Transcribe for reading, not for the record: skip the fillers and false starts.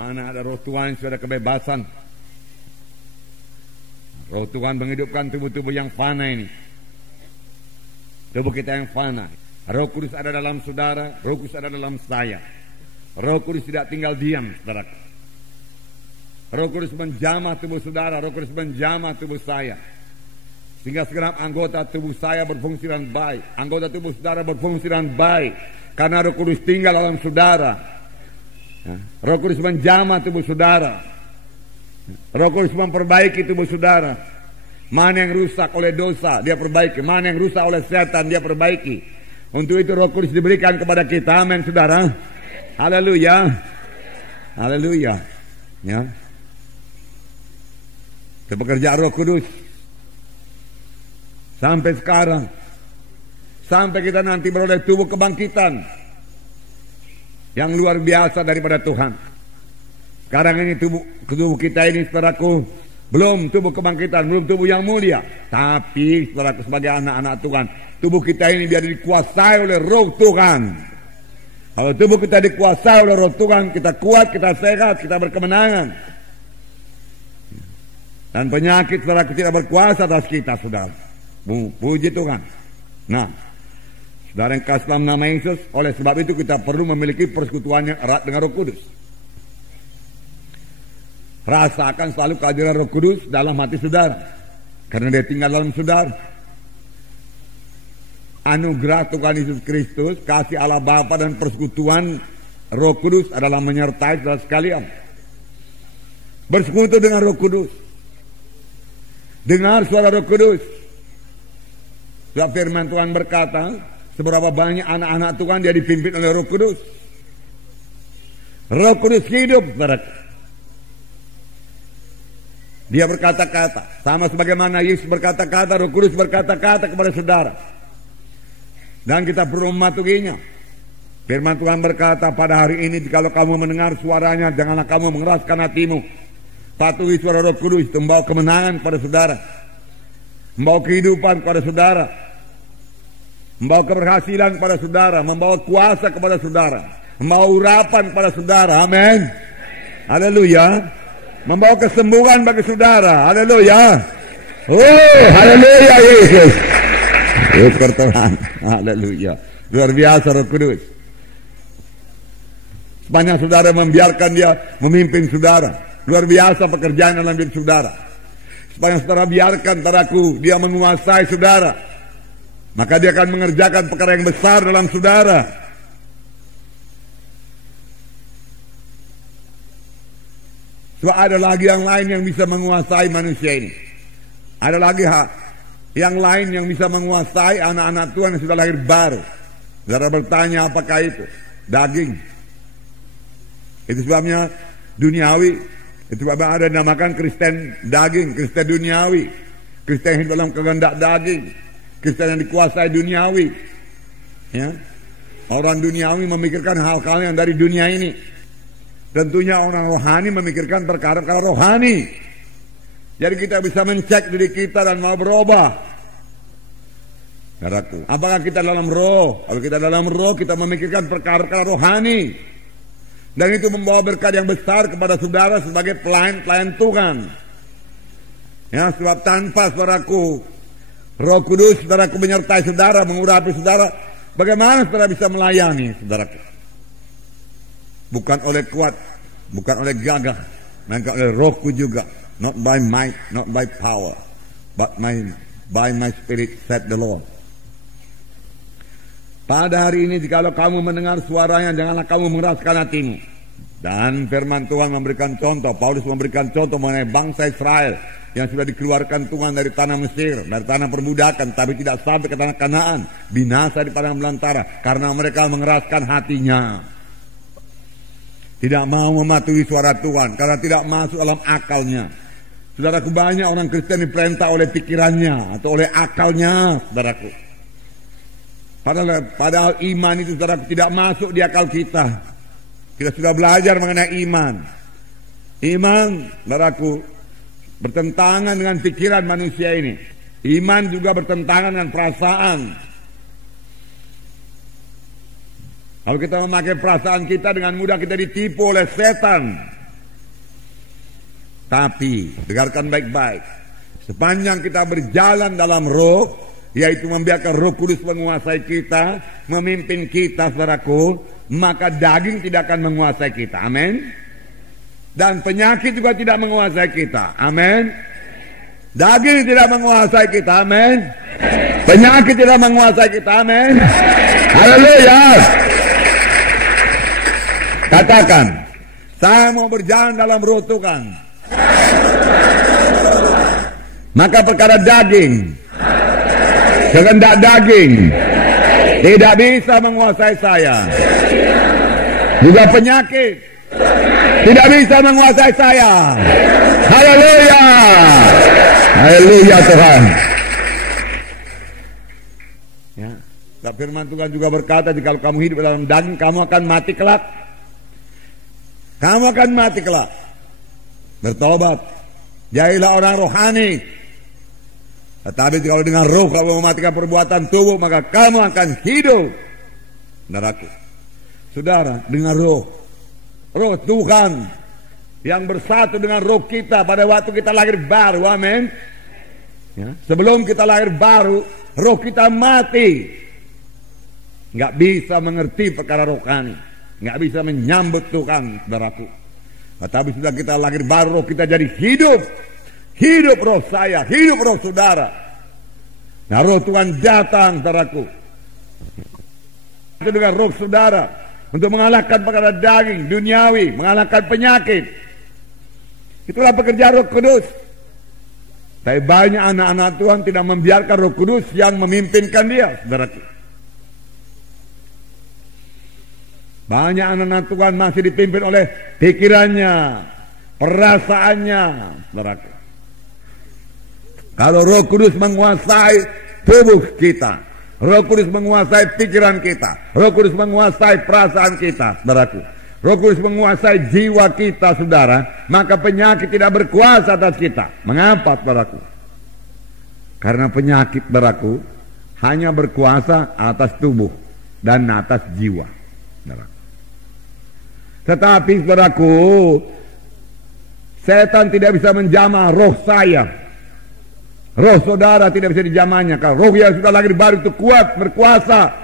Mana ada roh Tuhan sudah ada kebebasan. Roh Tuhan menghidupkan tubuh-tubuh yang fana ini. Tubuh kita yang fana. Roh Kudus ada dalam saudara, Roh Kudus ada dalam saya. Roh Kudus tidak tinggal diam, saudara. Roh Kudus menjamah tubuh saudara, Roh Kudus menjamah tubuh saya. Sehingga segenap anggota tubuh saya berfungsi dengan baik. Anggota tubuh saudara berfungsi dengan baik. Karena Roh Kudus tinggal dalam saudara. Roh Kudus menjamah tubuh saudara. Roh Kudus memperbaiki tubuh saudara. Mana yang rusak oleh dosa, dia perbaiki. Mana yang rusak oleh setan, dia perbaiki. Untuk itu Roh Kudus diberikan kepada kita. Amin, saudara. Haleluya. Haleluya. Ya. Itu pekerjaan Roh Kudus. Sampai sekarang. Sampai kita nanti beroleh tubuh kebangkitan yang luar biasa daripada Tuhan. Sekarang ini tubuh kita ini, saudaraku, belum tubuh kebangkitan, belum tubuh yang mulia. Tapi saudaraku, sebagai anak-anak Tuhan, tubuh kita ini biar dikuasai oleh Roh Tuhan. Kalau tubuh kita dikuasai oleh Roh Tuhan, kita kuat, kita sehat, kita berkemenangan. Dan penyakit, saudaraku, tidak berkuasa atas kita, saudara. Puji Tuhan. Nah, saudara yang kasih dalam nama Yesus, oleh sebab itu kita perlu memiliki persekutuan yang erat dengan Roh Kudus. Rasakan selalu kehadiran Roh Kudus dalam hati saudara, karena dia tinggal dalam saudara. Anugerah Tuhan Yesus Kristus, kasih Allah Bapa dan persekutuan Roh Kudus adalah menyertai saudara sekalian. Bersekutu dengan Roh Kudus. Dengar suara Roh Kudus. Sebab firman Tuhan berkata, seberapa banyak anak-anak Tuhan dia dipimpin oleh Roh Kudus. Roh Kudus hidup, saudara. Dia berkata-kata, sama sebagaimana Yesus berkata-kata, Roh Kudus berkata-kata kepada saudara. Dan kita perlu mematuhinya. Firman Tuhan berkata, pada hari ini kalau kamu mendengar suaranya, janganlah kamu mengeraskan hatimu. Patuhi suara Roh Kudus, itu membawa kemenangan pada saudara, membawa kehidupan kepada saudara, membawa keberhasilan kepada saudara, membawa kuasa kepada saudara, membawa urapan kepada saudara. Amin. Haleluya. Membawa kesembuhan bagi saudara. Haleluya. Oh, haleluya Yesus. Syukur Tuhan. Haleluya. Luar biasa Roh Kudus. Sepanjang saudara membiarkan dia memimpin saudara, luar biasa pekerjaan dalam hidup saudara. Sepanjang saudara biarkan, saudaraku, dia menguasai saudara, maka dia akan mengerjakan perkara yang besar dalam saudara. Sebab ada lagi yang lain yang bisa menguasai manusia ini. Ada lagi yang lain yang bisa menguasai anak-anak Tuhan yang sudah lahir baru. Saudara bertanya, apakah itu? Daging. Itu sebabnya duniawi. Itu sebabnya ada yang dinamakan Kristen daging, Kristen duniawi, Kristen yang dalam kehendak daging, Kristen yang dikuasai duniawi. Ya. Orang duniawi memikirkan hal-hal yang dari dunia ini. Tentunya orang rohani memikirkan perkara-perkara rohani. Jadi kita bisa mencek diri kita dan mau berubah. Saudaraku, apakah kita dalam roh? Kalau kita dalam roh, kita memikirkan perkara-perkara rohani. Dan itu membawa berkat yang besar kepada saudara sebagai pelayan Tuhan. Ya, sebab tanpa, saudaraku, Roh Kudus, saudaraku, menyertai saudara, mengurapi saudara, bagaimana saudara bisa melayani, saudaraku? Bukan oleh kuat, bukan oleh gagah, melainkan oleh Rohku juga. Not by might, not by power, but by my spirit, said the Lord. Pada hari ini, jikalau kamu mendengar suaranya, janganlah kamu mengeraskan hatimu. Dan firman Tuhan memberikan contoh, Paulus memberikan contoh mengenai bangsa Israel yang sudah dikeluarkan Tuhan dari tanah Mesir, dari tanah perbudakan, tapi tidak sampai ke tanah Kanaan, binasa di padang belantara, karena mereka mengeraskan hatinya. Tidak mau mematuhi suara Tuhan karena tidak masuk dalam akalnya. Saudaraku, banyak orang Kristen diperintah oleh pikirannya atau oleh akalnya, saudaraku. Padahal iman itu, saudaraku, tidak masuk di akal kita. Kita sudah belajar mengenai iman. Iman, saudaraku, bertentangan dengan pikiran manusia ini. Iman juga bertentangan dengan perasaan. Kalau kita memakai perasaan kita, dengan mudah kita ditipu oleh setan. Tapi, dengarkan baik-baik, sepanjang kita berjalan dalam roh, yaitu membiarkan Roh Kudus menguasai kita, memimpin kita, saudaraku, maka daging tidak akan menguasai kita. Amin. Dan penyakit juga tidak menguasai kita. Amin. Daging tidak menguasai kita. Amin. Penyakit tidak menguasai kita. Amin. Haleluya. Katakan, saya mau berjalan dalam roh Tuhan. Maka perkara daging, kehendak daging tidak bisa menguasai saya. Juga penyakit tidak bisa menguasai saya. Haleluya. Haleluya Tuhan. Ya, firman Tuhan juga berkata, jika kamu hidup dalam daging, kamu akan mati kelak. Kamu akan mati kelak. Bertobat, jadilah orang rohani. Tetapi kalau dengan roh kamu mematikan perbuatan tubuh, maka kamu akan hidup. Saudaraku, saudara, dengan roh Tuhan yang bersatu dengan roh kita pada waktu kita lahir baru. Amin. Ya, sebelum kita lahir baru, roh kita mati, nggak bisa mengerti perkara rohani, nggak bisa menyambut Tuhan, saudaraku. Tetapi sudah kita lahir baru, roh kita jadi hidup. Hidup roh saya, hidup roh saudara. Nah, roh Tuhan datang, saudaraku, itu dengan roh saudara untuk mengalahkan perkara daging, duniawi, mengalahkan penyakit. Itulah pekerjaan Roh Kudus. Tapi banyak anak-anak Tuhan tidak membiarkan Roh Kudus yang memimpinkan dia, saudaraku. Banyak anak-anak Tuhan masih dipimpin oleh pikirannya, perasaannya, saudaraku. Kalau Roh Kudus menguasai tubuh kita, Roh Kudus menguasai pikiran kita, Roh Kudus menguasai perasaan kita, saudaraku, Roh Kudus menguasai jiwa kita, saudara, maka penyakit tidak berkuasa atas kita. Mengapa, saudaraku? Karena penyakit, saudaraku, hanya berkuasa atas tubuh dan atas jiwa, saudaraku. Tetapi, saudaraku, setan tidak bisa menjamah roh saya. Roh saudara tidak bisa dijamahnya. Kalau roh yang sudah lahir baru itu kuat, berkuasa.